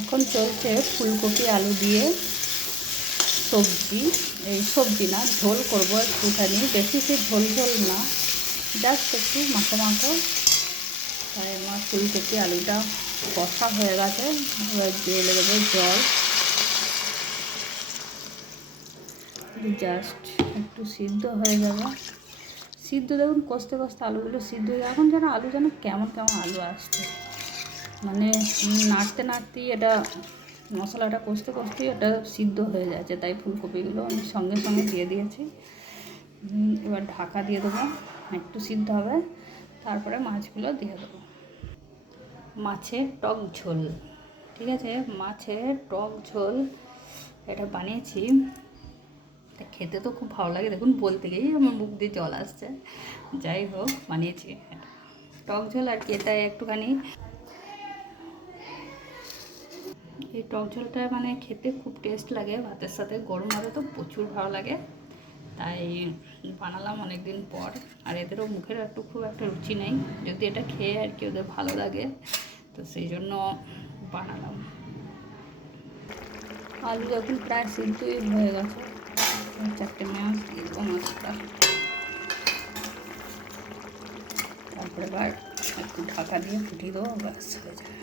এখন চলছে ফুলকপি আলু দিয়ে সবজি। এই সবজি না, ঝোল করবো একটুখানি, বেশি ঝোল ঝোল না, জাস্ট একটু মাখো মাখো। তাই আমার ফুলকপি আলুটা কষা হয়ে গেছে, এবার দিয়ে দেবো জল। জাস্ট একটু সিদ্ধ হয়ে যাবে, সিদ্ধ দেখুন কষতে কষতে আলুগুলো সিদ্ধ হয়ে যায়। এখন যেন আলু যেন কেমন কেমন আলু আসছে, মানে নাড়তে নাড়তেই এটা মশলাটা কষতে কষতেই এটা সিদ্ধ হয়ে যাচ্ছে। তাই ফুলকপিগুলো আমি সঙ্গে সঙ্গে দিয়ে দিয়েছি। এবার ঢাকা দিয়ে দেবো, একটু সিদ্ধ হবে, তারপরে মাছগুলো দিয়ে দেবো। মাছের টক ঝোল, ঠিক আছে, মাছের টক ঝোল এটা বানিয়েছি। খেতে তো খুব ভালো লাগে, দেখুন বলতে গিয়েই আমার মুখ দিয়ে জল আসছে। যাই হোক, বানিয়েছি টক ঝোল আর কি। এটা একটুখানি এই টক ঝোলটা মানে খেতে খুব টেস্ট লাগে, ভাতের সাথে গরম ভাতে তো প্রচুর ভালো লাগে। তাই বানালাম অনেক দিন পর। আর এদেরও মুখের একটু খুব একটা রুচি নেই, যদি এটা খেয়ে আর কি ওদের ভালো লাগে, তো সেই জন্য বানালাম। আলু এখন প্রায় সিদ্ধই হয়ে গেছে, 4টে মাছ দিয়ে দেবো মাছটা, তারপরে এবার একটু ঢাকা দিয়ে ফুটিয়ে দেবো, ব্যাস হয়ে যাবে।